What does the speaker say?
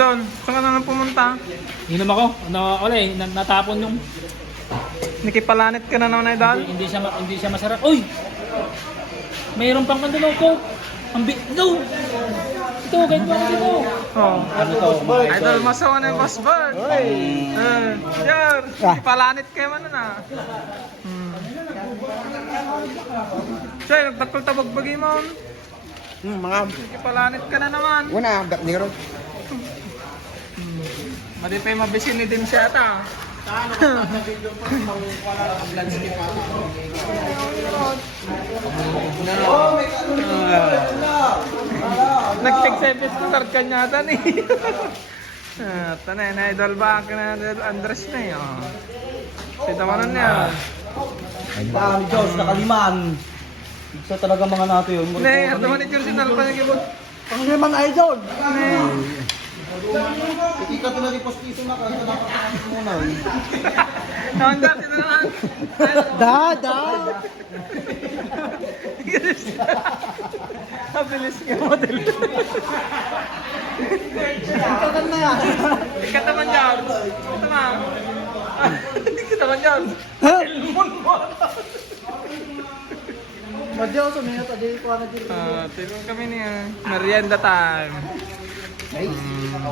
Doon, saan ka na lang pumunta? Inom ako. Na, ole, na, natapon yung Nikipalanit ka na naman na idol? hindi, hindi siya ma- hindi siya masarap. Uy. Mayroon pang kandilo ko. Ang bi no. Ito, kahit mo dito. Oh. Ano to? mga Idol masawa na yung boss bird. Eh, yan. Nikipalanit kayo man na. Hmm. Siya, nagtakol tabagbagi mo. Hmm, mga Nikipalanit ka na naman. una, ba't ni Madi pa yung mabisin ni din siya ata. Nag-check service ko start kanya ata ni. Ah, tanay na idol ba ka na idol Andres na. Oh. Si tawanan niya. Dami Diyos, nakaliman. Isa talaga mga nato yun. Ne, at naman ni Jersey na pa nagibot. Ang liman idol. Ne. Ika to na di postiso na kasi napakakas muna. Na naman. Da, da. Mabilis ka model. Ikaw na yan. Dyan. Ito ma'am. Hindi ka naman dyan. Madyo, sumingat. Adi ko na dito. Ah, tingnan kami niya. Merienda time. Um,